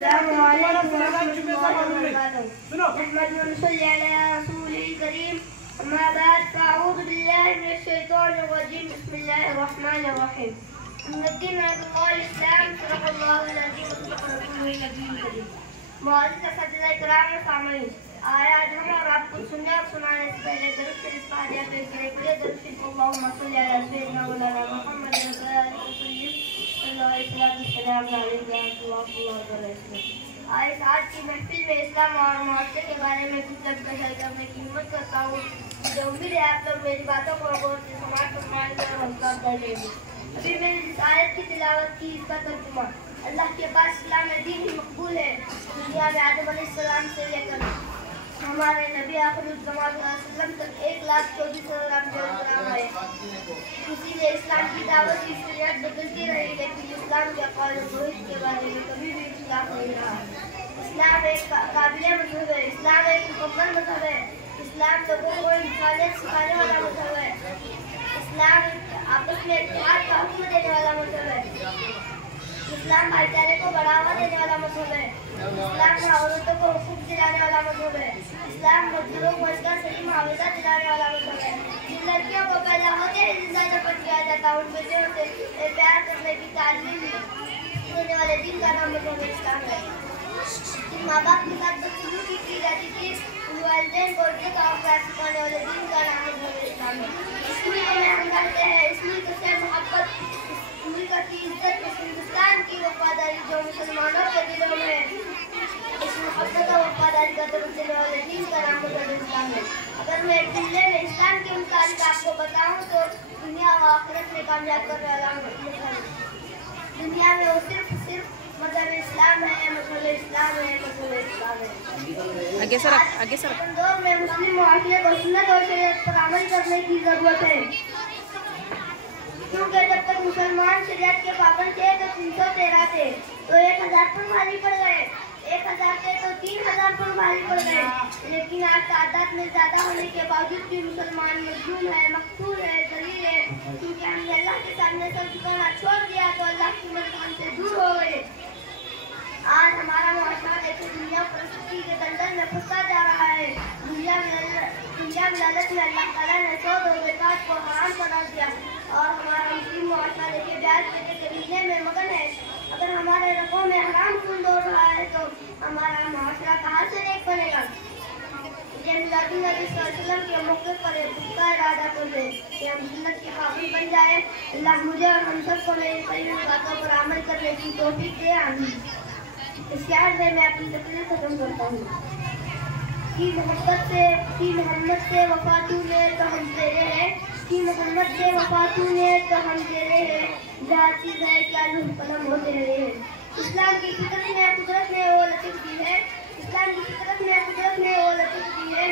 السلام علیکم ورحمۃ اللہ وبرکاتہ نحمد ونصلی علی رسول الکریم اما بعد فاعوذ باللہ من الشیطان الرجیم بسم اللہ الرحمن الرحیم ان الدین عند اللہ الاسلام صدق اللہ العظیم وصدق رسوله النبی الکریم معزز اساتذہ کرام و سامعین آج ہم اور آپ کو سننے اور سنانے سے پہلے درود شریف فاتحہ پیش کریں گے درود شریف اللہم صلی علی سیدنا مولانا محمد وعلی آلہ وسلم آج کی محفل میں اسلام اور معاشرے کے بارے میں کچھ گفتگو کرنے کی ہمت کرتا ہوں. مجھے امید ہے آپ لوگ میری باتوں کو غور سے سماعت فرمائیں گے اور حوصلہ افزائی دیں گے. ابھی میں نے اس آیت کی تلاوت کی، اس کا ترجمہ. اللہ کے پاس اسلام دین ہی مقبول ہے. دنیا میں آدم علیہ السلام سے لے کر ہمارے نبی آخر الزمان صلی اللہ علیہ وسلم تک 1,24,000 آئے. کسی نے اسلام کی دعوت کی شریعت بدلتی رہی لیکن اسلام کے قول و روح کے بارے میں کبھی بھی اختلاف نہیں رہا. اسلام ایک قابل مذہب ہے، اسلام ایک مکمل مذہب ہے، اسلام لوگوں کو انسانیت سکھانے والا مذہب ہے، اسلام آپس میں اتحاد کا حکم دینے والا مذہب ہے، اسلام بھائی چارے کو بڑھاوا دینے والا مذہب ہے، اسلام عورتوں کو حقوق دلانے والا مذہب ہے، اسلام مزدوروں کو اس کا صحیح معاوضہ دلانے والا مذہب ہے. جن لڑکیوں کو پیدا ہوتے ہیں زندہ دفن کیا جاتا ہے، ان بچوں سے پیار کرنے کی تعلیم دینے والے دین کا نام مذہب اسلام ہے. جن ماں باپ کے ساتھ بدسلوکی کی جاتی تھی ان والدین کو عزت اور پیار سکھانے والے دین کا نام مذہب اسلام ہے. اس ملک میں ہم رہتے ہیں، اس ملک سے محبت، اس ملک کی عزت، اس ہندوستان کی وفاداری جو مسلمانوں کے دلوں میں ہے، اس محبت اور وفاداری کا درس دینے والے دین کا نام مذہب اسلام ہے. اگر میں ایک جملے میں اسلام کے متعلق آپ کو بتاؤں تو دنیا و آخرت میں کامیاب کرنے والا مذہب ہے. دنیا میں وہ صرف مذہب اسلام ہے، مذہب اسلام ہے، مذہب اسلام ہے. اس دور میں مسلم معاشرے کو سنت اور شریعت پر عمل کرنے کی ضرورت ہے، کیونکہ جب تک مسلمان شریعت کے پابند تھے تو 313 تھے تو 1000 پر بھاری پڑ گئے، 1000 تھے تو 3000 پر بھاری پڑ گئے. لیکن آج تعداد میں زیادہ ہونے کے باوجود بھی مسلمان مظلوم ہے، مقتول ہے، ذلیل ہے، کیونکہ ہم نے اللہ کے سامنے سر جھکانا چھوڑ دیا تو اللہ کی مدد ہم سے دور ہو گئے. آج ہمارا معاشرہ دیکھیں دنیا پرستی کے دلدل میں پھنستا جا رہا ہے. دنیا میں لالچ میں اللہ تعالیٰ نے سود و زکوٰۃ کو حرام قرار دیا اور ہمارا مسلم معاشرہ دیکھیں بیاج کے لینے میں مگن ہے. اگر ہمارے رگوں میں حرام خون دوڑ رہا ہے تو ہمارا معاشرہ کہاں سے نیک بنے گا؟ یہ میلاد النبی صلی اللہ علیہ وسلم کے موقع پر ایک پختہ ارادہ کر دے کہ ہم سنت کے پابند بن جائے. اللہ مجھے اور ہم سب کو میری کئی باتوں پر عمل کرنے کی توفیق دے. آمین. اس شعر میں اپنی تقریر ختم کرتا ہوں. کہ محمد سے وفا تو نے تو ہم تیرے ہیں، کہ محمد سے وفا تو نے تو ہم تیرے ہیں، جہاں چیز ہے کیا لوح قلم ہو تیرے ہیں. اسلام کی فطرت میں قدرت نے وہ لطف دی ہے، اسلام کی فطرت میں قدرت نے وہ لطف دی ہے.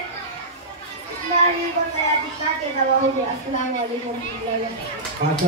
اسلامی کو قیادت کا کے دعویٰ ہو گیا. السلام علیکم ورحمۃ اللہ وبرکاتہ.